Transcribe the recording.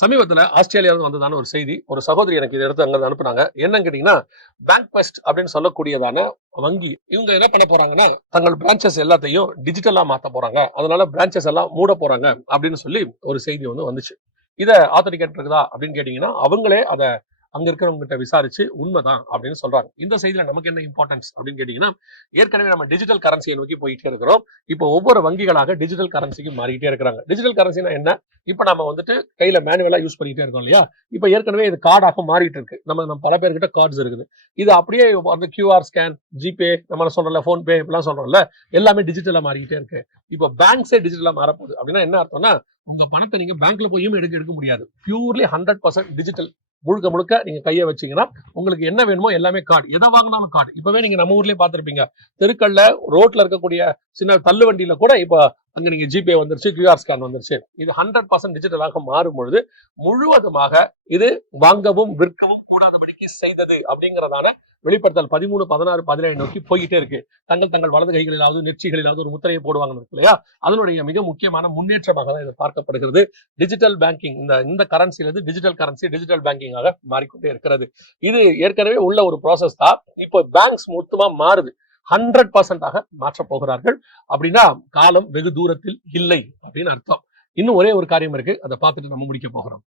சமீபத்தில் ஆஸ்திரேலியாவில் வந்ததான ஒரு செய்தி. ஒரு சகோதரி எனக்கு இதை எடுத்து அங்கே அனுப்புனாங்க. என்னன்னு கேட்டீங்கன்னா பேங்க் பெஸ்ட் அப்படின்னு சொல்லக்கூடியதான வங்கி. இவங்க என்ன பண்ண போறாங்கன்னா தங்கள் பிரான்ச்சஸ் எல்லாத்தையும் டிஜிட்டலா மாத்த போறாங்க. அதனால பிரான்ச்சஸ் எல்லாம் மூட போறாங்க அப்படின்னு சொல்லி ஒரு செய்தி வந்து வந்துச்சு. இதை ஆத்தரிகேட் இருக்குதா அப்படின்னு கேட்டீங்கன்னா அவங்களே அதை அங்க இருக்கிறவங்க கிட்ட விசாரிச்சு உண்மைதான் அப்படின்னு சொல்றாங்க. இந்த செய்தியில நமக்கு என்ன இம்பார்ட்டன்ஸ் அப்படின்னு கேட்டீங்கன்னா ஏற்கனவே நம்ம டிஜிட்டல் கரன்சியை நோக்கி போயிட்டே இருக்கிறோம். இப்போ ஒவ்வொரு வங்கிகளாக டிஜிட்டல் கரன்சிக்கு மாறிக்கிட்டே இருக்கிறாங்க. டிஜிட்டல் கரன்சினா என்ன? இப்போ நம்ம வந்துட்டு கையில மேனுவலா யூஸ் பண்ணிட்டே இருக்கோம் இல்லையா? இப்போ ஏற்கனவே இது கார்டாக மாறிட்டு இருக்கு. நம்ம நம்ம பல பேர்கிட்ட கார்ட்ஸ் இருக்குது. இது அப்படியே அந்த கியூஆர் ஸ்கேன் ஜிபே நம்ம சொல்றோம்ல ஃபோன்பே இப்படிலாம் சொல்றோம்ல எல்லாமே டிஜிட்டலா மாறிக்கிட்டே இருக்கு. இப்போ பேங்க்ஸே டிஜிட்டலா மாறப்போகுது. அப்படின்னா என்ன அர்த்தம்னா உங்க பணத்தை நீங்க பேங்க்ல போயும் எடுக்க எடுக்க முடியாது. பியூர்லி ஹண்ட்ரட் பர்சன்ட் டிஜிட்டல் முழுக்க முழுக்க நீங்க கையை வச்சீங்கன்னா உங்களுக்கு என்ன வேணுமோ எல்லாமே கார்டு எதை வாங்கினாலும் கார்டு இப்பவே நீங்க நம்ம ஊர்லயே பார்த்திருப்பீங்க. தெருக்கல்ல ரோட்ல இருக்கக்கூடிய சின்ன தள்ளு வண்டியில கூட இப்ப அங்க நீங்க ஜிபே வந்துருச்சு கியூஆர் ஸ்கேன் வந்துருச்சு. இது ஹண்ட்ரட் பர்சன்ட் டிஜிட்டலாக மாறும் பொழுது முழுவதுமாக இது வாங்கவும் விற்கவும் கூடாதபடிக்கு செய்தது அப்படிங்கறதான வெளிப்படுத்தல் பதிமூணு பதினாறு பதினேழு நோக்கி போயிட்டே இருக்கு. தங்கள் தங்கள் வலது கைகளிலாவது நெற்றிகளிலாவது ஒரு முத்திரையை போடுவாங்க இல்லையா? அதனுடைய மிக முக்கியமான முன்னேற்றமாக தான் இது பார்க்கப்படுகிறது. டிஜிட்டல் பேங்கிங் இந்த இந்த கரன்சில இருந்து டிஜிட்டல் கரன்சி டிஜிட்டல் பேங்கிங்காக மாறிக்கொண்டே இருக்கிறது. இது ஏற்கனவே உள்ள ஒரு ப்ராசஸ் தான். இப்போ பேங்க்ஸ் மொத்தமா மாறுது. ஹண்ட்ரட் பர்சன்டாக மாற்றப் போகிறார்கள். அப்படின்னா காலம் வெகு தூரத்தில் இல்லை அப்படின்னு அர்த்தம். இன்னும் ஒரே ஒரு காரியம் இருக்கு. அதை பார்த்துட்டு நம்ம முடிக்க போகிறோம்.